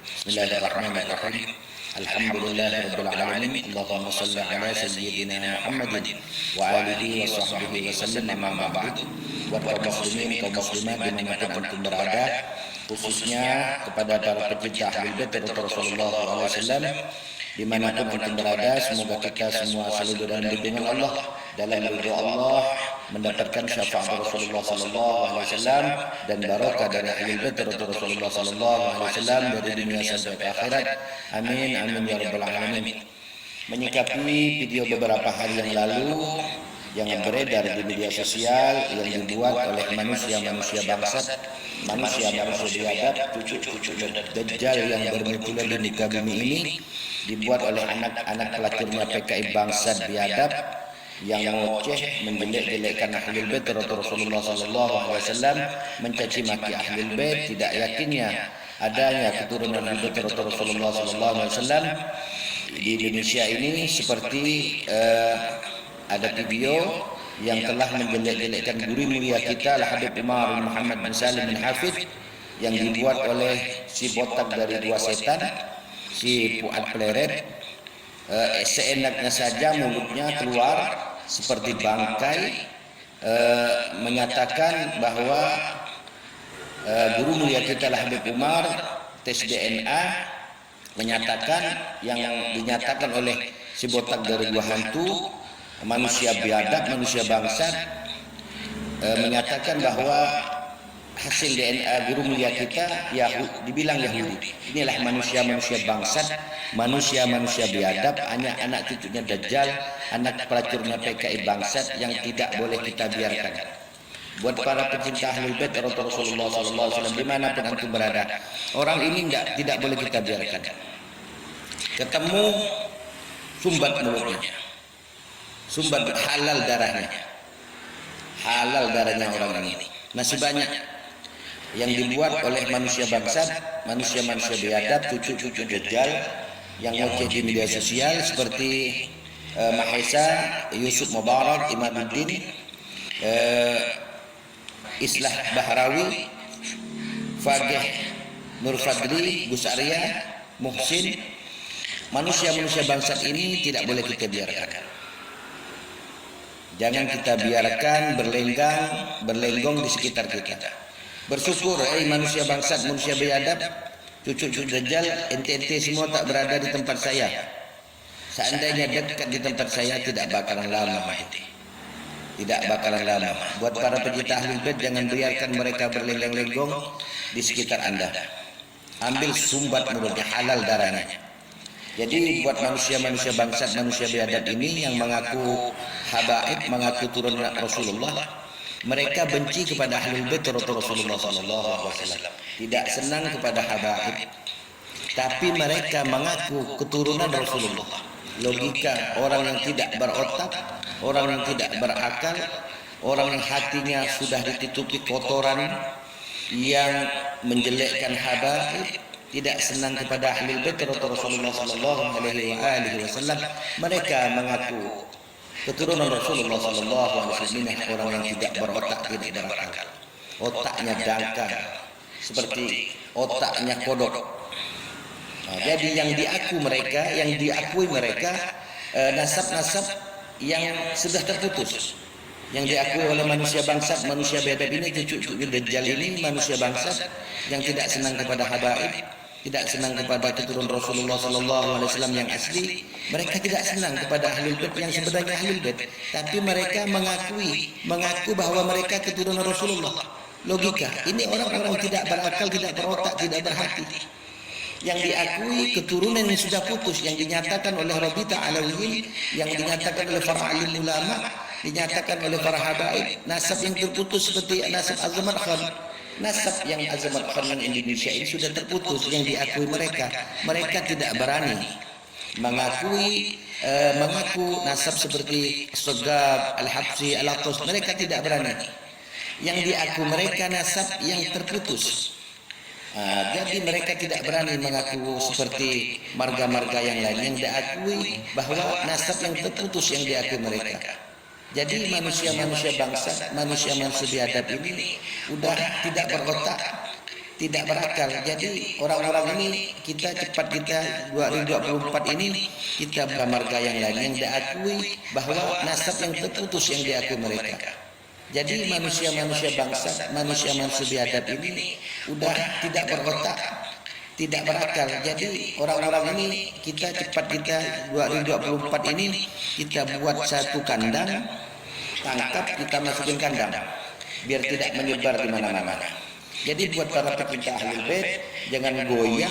Bismillahirrahmanirrahim. Alhamdulillahirabbil alamin. Allahumma shalli ala sayyidina Muhammadin wa alihi wa sahbihi wa sallam. Amma ba'du. Buat kaum muslimin, kaum muslimat dimanapun antum berada, khususnya kepada para pecinta Ahlul Bait Rasulullah SAW dimanapun antum berada, semoga kita semua selalu dalam lindungan Allah, dalam ridha Allah, mendapatkan syafaat Rasulullah SAW dan barakah dari Ahlul Bait Rasulullah SAW dari dunia sampai akhirat. Amin amin ya rabbal alamin. Menyikapi video beberapa hari yang lalu yang beredar di media sosial yang dibuat oleh manusia-manusia bangsat, manusia-manusia biadab, cucu-cucu Dajjal yang bermunculan di muka bumi ini, dibuat oleh anak-anak pelacurnya PKI bangsat biadab yang ngoceh menjelek-jelekkan Ahlul Bait Rasulullah SAW, mencaci maki Ahlul Bait, tidak yakinnya adanya keturunan Ahlul Bait Rasulullah SAW di Indonesia ini, seperti ada video yang telah menjelek-jelekkan guru mulia kita Al-Habib Umar Muhammad bin Salim bin Hafidh yang dibuat oleh si botak dari dua setan, si Fuad Pleret. Seenaknya saja mulutnya keluar seperti bangkai, menyatakan bahwa guru mulia kita Al-Habib Umar tes DNA, menyatakan yang dinyatakan oleh si botak dari dua hantu, manusia biadab, manusia bangsat, menyatakan bahwa hasil DNA guru mulia kita dibilang Yahudi. Inilah manusia-manusia bangsat, manusia-manusia biadab, anak cucunya Dajjal, anak pelacurnya PKI bangsat yang tidak boleh kita biarkan. Buat para pecinta Ahlul Bait Rasulullah SAW dimanapun antum berada, orang ini tidak boleh kita biarkan. Ketemu sumbat mulutnya, sumbat halal darahnya orang ini masih banyak yang dibuat oleh manusia bangsat, manusia-manusia biadab, cucu-cucu Dajjal yang ngoceh di media sosial seperti Mahesa, Yusuf Mubarak, Imaduddin, Islah Bahrawi, Fagih Nur Fadli, Gus Arya, Muhsin. Manusia-manusia bangsat ini tidak boleh kita biarkan. Jangan kita biarkan berlenggong di sekitar kita. Bersyukur, manusia bangsat, manusia biadab, cucu-cucu Dajjal, ente semua tak berada di tempat saya. Seandainya dekat di tempat saya, tidak bakalan lama. Tidak bakalan lama. Buat para pecinta Ahlul Bait, jangan biarkan mereka berlenggong-lenggong di sekitar Anda. Ambil sumbat mulutnya, halal darahnya. Jadi buat manusia-manusia bangsat, manusia biadab ini yang mengaku habaib, mengaku turunan Rasulullah, mereka benci kepada Ahlul Bait Rasulullah SAW, tidak senang kepada habaib, tapi mereka mengaku keturunan Rasulullah. Logika orang yang tidak berotak, orang yang tidak berakal, orang yang hatinya sudah ditutupi kotoran yang menjelekkan habaib, tidak senang kepada Ahlul Bait Rasulullah SAW, mereka mengaku keturunan Rasulullah SAW. Orang yang tidak berotak, tidak berakal, otaknya dangkal seperti otaknya kodok. Jadi yang diakui mereka nasab-nasab yang sudah terputus, yang diakui oleh manusia bangsat, manusia biadab ini, cucu Dajjal ini, manusia bangsat yang tidak senang kepada habaib, tidak senang kepada keturunan Rasulullah SAW yang asli. Mereka tidak senang kepada Ahlul Bait yang sebenarnya Ahlul Bait, tapi mereka mengaku bahwa mereka keturunan Rasulullah. Logika ini orang-orang tidak berakal, tidak berotak, tidak berhati, yang diakui keturunan yang sudah putus, yang dinyatakan oleh Rabita Alawiyin, yang dinyatakan oleh para alim ulama, dinyatakan oleh para habaib, nasab yang terputus seperti nasab Azamar Khan. Nasab yang Azamar Khan yang Indonesia ini sudah terputus, yang diakui mereka tidak berani mengaku nasab seperti Sogab, Al-Habsi, Al-Atos. Mereka tidak berani. Yang diakui mereka nasab yang terputus. Jadi mereka tidak berani mengaku seperti marga-marga yang lain yang diakui bahwa nasab yang terputus yang diakui mereka. Jadi manusia-manusia bangsa, manusia-manusia biadab ini udah tidak berotak, tidak berakal. Jadi orang-orang ini kita 2024 ini kita bermarga yang lain yang diakui bahwa nasab yang terputus yang diakui mereka. Jadi manusia-manusia bangsa, manusia-manusia biadab ini udah tidak berotak, tidak berakal. Jadi orang-orang ini kita 2024 ini kita buat satu kandang, tangkap, kita masukin kandang biar tidak menyebar di mana-mana. Jadi buat para pecinta Ahlul Bait, jangan goyang,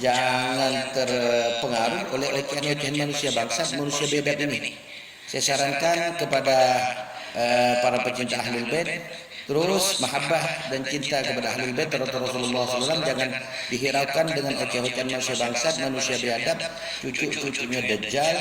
jangan terpengaruh oleh ocehan-ocehan manusia bangsa, manusia biadab ini. Saya sarankan kepada para pecinta Ahlul Bait, terus mahabbah dan cinta kepada Ahlul Bait Rasulullah SAW jangan dihiraukan dengan oceh-ocehan manusia bangsat, manusia biadab, cucu-cucunya Dajjal,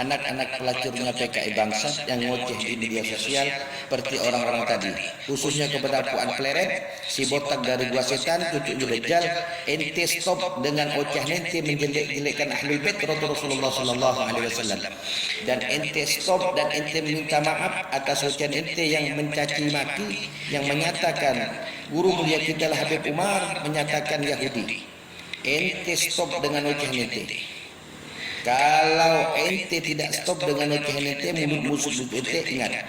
anak-anak pelacurnya PKI bangsat yang ngoceh di media sosial seperti orang-orang tadi. Khususnya kepada Puan Pleret, si botak dari gua setan, cucunya Dajjal, ente stop dengan oceh ente menjelek-jelekkan Ahlul Bait Rasulullah SAW. Dan ente stop dan ente minta maaf atas ocehan ente yang mencaci maki, yang menyatakan guru mulia kita Habib Umar menyatakan Yahudi. Ente stop dengan ocehan ente. Kalau ente tidak stop dengan ocehan ente, mulut musuh ente, ingat,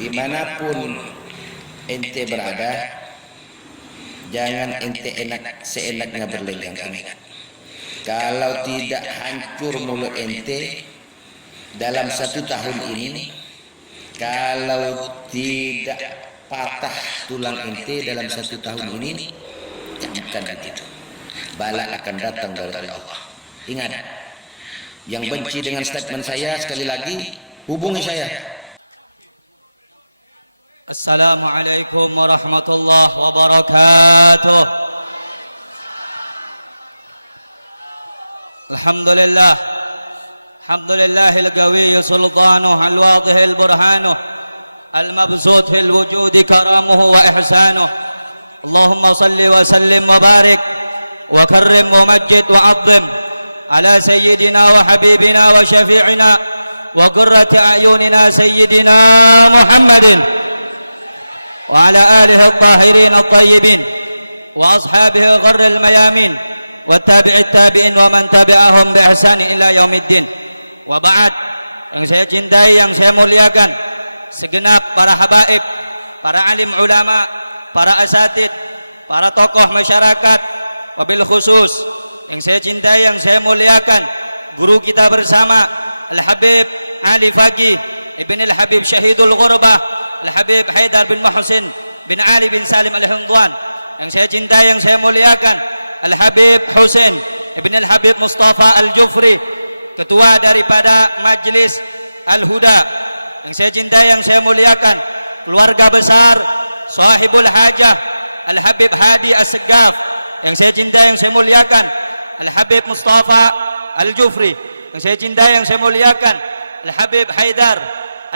dimanapun ente berada, jangan ente seenaknya berlenggang. Kalau tidak hancur mulut ente dalam 1 tahun ini, kalau tidak patah tulang ente dalam 1 tahun ini, camkan begitu. Bala akan datang dari Allah. Ingat, yang benci dengan statement saya sekali lagi hubungi saya. Assalamualaikum warahmatullahi wabarakatuh. Alhamdulillah. Alhamdulillahil qawi sultanuhu al-wadihil burhanuhu al-mabsut fil wujudi karamuhu wa ihsanuhu. Allahumma salli wa sallim wa barik wa karrim wa majjid wa azzim ala sayyidina wa habibina wa syafi'ina wa qurrati a'yunina sayyidina Muhammadin wa ala alihi at-tahirin at-tayyibin wa ashabihi gharril mayamin wa tabi'it tabi'in wa man tabi'ahum bi ihsani ila yaumiddin. Wa ba'd, yang saya cintai, yang saya muliakan, segenap para habaib, para alim ulama, para asatid, para tokoh masyarakat, wabil khusus yang saya cintai, yang saya muliakan, guru kita bersama Al-Habib Ali Faqih Ibn Al-Habib Syahidul Ghurbah, Al-Habib Haidar bin Muhsin bin Ali bin Salim Al-Hindwan, yang saya cintai, yang saya muliakan Al-Habib Husain Ibn Al-Habib Mustafa Al-Jufri, ketua daripada Majlis Al-Huda, yang saya cintai, yang saya muliakan keluarga besar sahibul hajah Al-Habib Hadi As-Segaf, yang saya cintai, yang saya muliakan Al-Habib Mustafa Al-Jufri, yang saya cintai, yang saya muliakan Al-Habib Haidar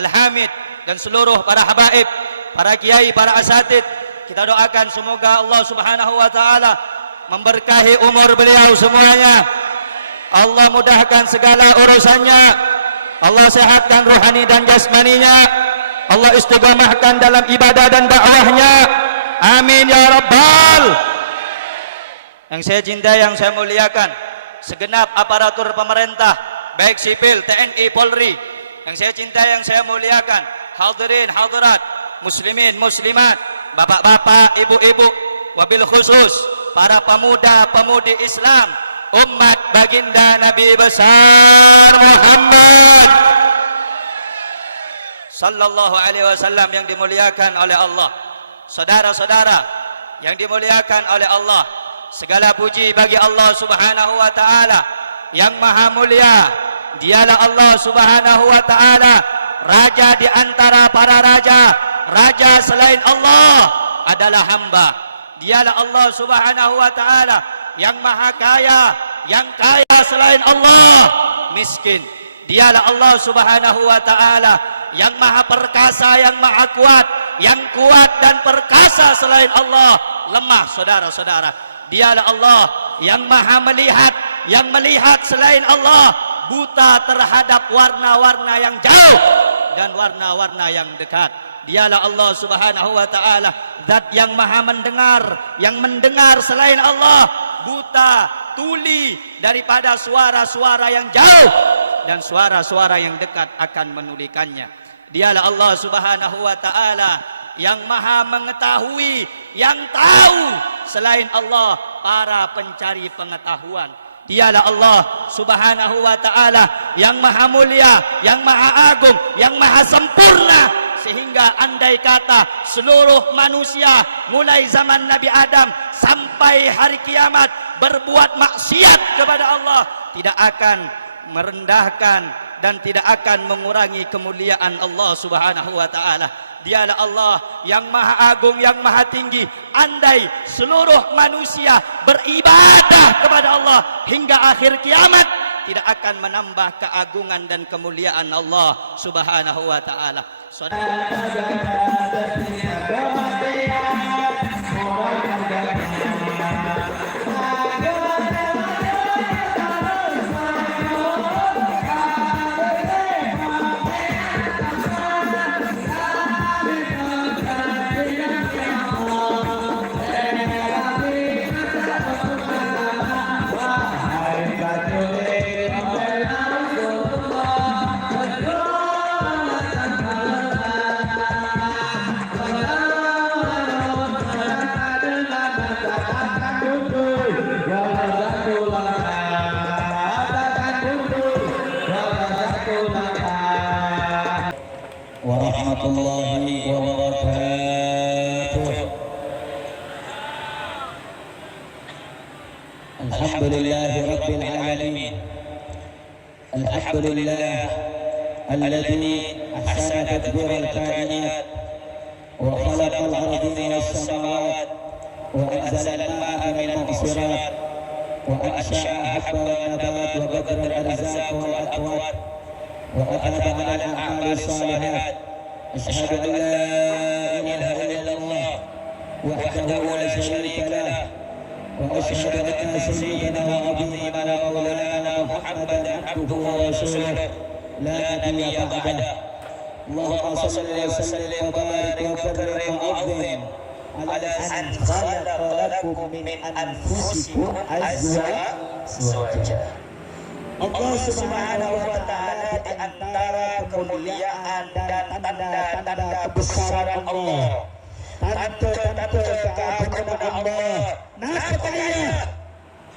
Al-Hamid, dan seluruh para habaib, para kiai, para asatid. Kita doakan semoga Allah Subhanahu wa taala memberkahi umur beliau semuanya, Allah mudahkan segala urusannya, Allah sehatkan ruhani dan jasmaninya, Allah istiqamahkan dalam ibadah dan dakwahnya, amin ya rabbal. Yang saya cintai, yang saya muliakan segenap aparatur pemerintah, baik sipil, TNI, Polri, yang saya cintai, yang saya muliakan hadirin hadirat, muslimin muslimat, bapak-bapak, ibu-ibu, wabil khusus para pemuda-pemudi Islam, umat baginda Nabi besar Muhammad sallallahu alaihi wasallam yang dimuliakan oleh Allah. Saudara-saudara yang dimuliakan oleh Allah, segala puji bagi Allah Subhanahu wa taala yang maha mulia. Dialah Allah Subhanahu wa taala, raja di antara para raja. Raja selain Allah adalah hamba. Dialah Allah Subhanahu wa taala yang maha kaya, yang kaya selain Allah miskin. Dialah Allah Subhanahu wa taala yang maha perkasa, yang maha kuat, yang kuat dan perkasa selain Allah lemah. Saudara-saudara, dialah Allah yang maha melihat, yang melihat selain Allah buta terhadap warna-warna yang jauh dan warna-warna yang dekat. Dialah Allah Subhanahu wa taala, zat yang maha mendengar, yang mendengar selain Allah buta, tuli daripada suara-suara yang jauh dan suara-suara yang dekat akan menulikannya. Dialah Allah Subhanahu wa taala yang maha mengetahui, yang tahu selain Allah para pencari pengetahuan. Dialah Allah Subhanahu wa taala yang maha mulia, yang maha agung, yang maha sempurna, sehingga andai kata seluruh manusia mulai zaman Nabi Adam sampai hari kiamat berbuat maksiat kepada Allah, tidak akan merendahkan dan tidak akan mengurangi kemuliaan Allah Subhanahu wa taala. Dialah Allah yang maha agung, yang maha tinggi. Andai seluruh manusia beribadah kepada Allah hingga akhir kiamat, tidak akan menambah keagungan dan kemuliaan Allah Subhanahu wa taala. warahmatullahi wabarakatuh. Alhamdulillahi rabbil alamin. Alhamdulillah alladzi ahsana tadbir al-kainat wa khalaqa al-ardina was-samawat wa anzala al-ma'a min al-mu'sirat wa ansha'a habba wan-nabat wa qadara al-arzaq wal-aqwat وأثاب على الأعمال الصالحات. أشهد أن لا إله إلا الله وحده لا شريك له وأشهد أن سيدنا وحبيبنا مولانا محمدا عبده ورسوله لا نبي بعده. اللهم صل وسلم وبارك وكرم وعظم على أن خلق لكم من أنفسكم أزواجا. Allah Subhanahu wa taala di antara kemuliaan dan tanda-tanda kebesaran Allah, tanda-tanda keagungan Allah, nasabaya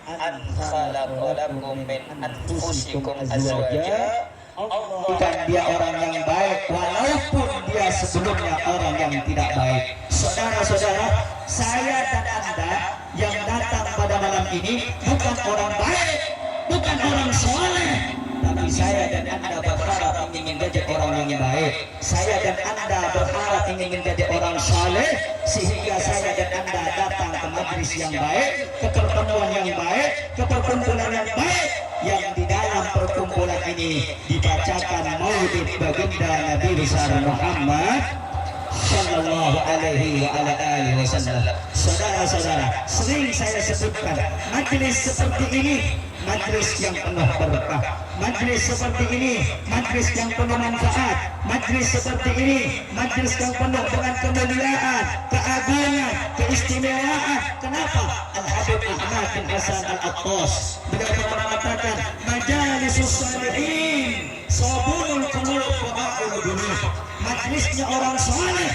an khalaqalakum min anfusikum azwaja. Allah bukan dia orang yang baik walaupun dia sebelumnya orang yang tidak baik. Saudara-saudara, saya dan Anda yang datang pada malam ini bukan orang baik, bukan orang soleh, tapi saya dan Anda berharap ingin menjadi orang yang baik. Saya dan Anda berharap ingin menjadi orang soleh, sehingga saya dan Anda datang ke majlis yang baik, ke pertemuan yang baik, ke perkumpulan yang baik, yang di dalam perkumpulan ini dibacakan maulid baginda Nabi besar Muhammad sallallahu alaihi wa ala alihi wasallam. Saudara-saudara, sering saya sebutkan majlis seperti ini majlis yang penuh berkah, majlis seperti ini majlis yang penuh manfaat, majlis seperti ini majlis yang penuh dengan kemuliaan, keagungan, keistimewaan. Kenapa? Al-Habib Ahmad bin Hasan Al-Attas beliau pernah mengatakan, majalisus salihin sabunul qulub wa ma'ul dunia. Majlisnya orang saleh